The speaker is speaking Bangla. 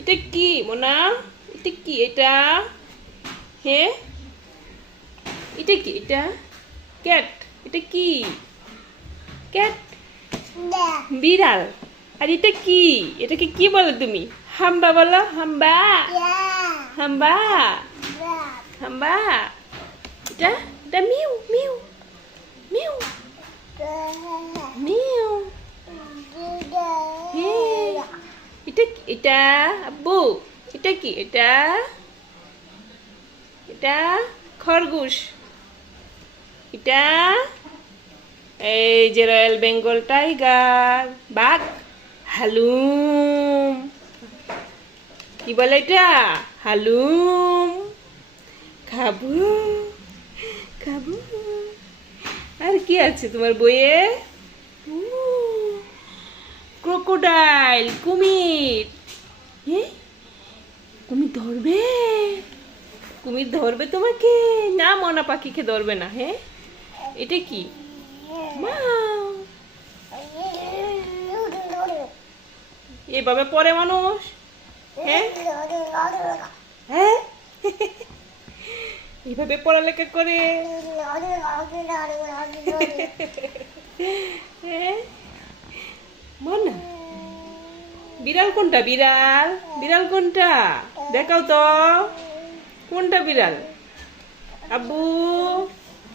এটা কি মোনা? এটা কি এটা? হে, এটা কি এটা? ক্যাট। এটা কি? ক্যাট। বিড়াল। আর এটা কি? এটাকে কি বলো তুমি? হাম্বা বলো, হাম্বা। হাম্বা। হাম্বা। এটা এটা মিউ মিউ মিউ মিউ। হে, এটা কি এটা? আব্বু, এটা কি এটা? এটা খরগোশ। এটা এই যে রয়্যাল বেঙ্গল টাইগার। বাঘ। হালুম। কি বলে এটা? হালুম। খাবো খাবো। আর কি আছে তোমার বইয়ে? ক্রোকোডাইল, কুমির। হ্যাঁ, কুমির ধরবে? কুমির ধরবে তোমাকে? না, মনা পাখিকে ধরবে না। হ্যাঁ, এটা কি? মা, এভাবে পড়ে মানুষ? হ্যাঁ হ্যাঁ, এইভাবে পড়ালেখা করে? হ্যাঁ, মনা, বিড়াল কোনটা? বিড়াল, বিড়াল কোনটা? দেখাও তো, কোনটা বিড়াল? আব্বু।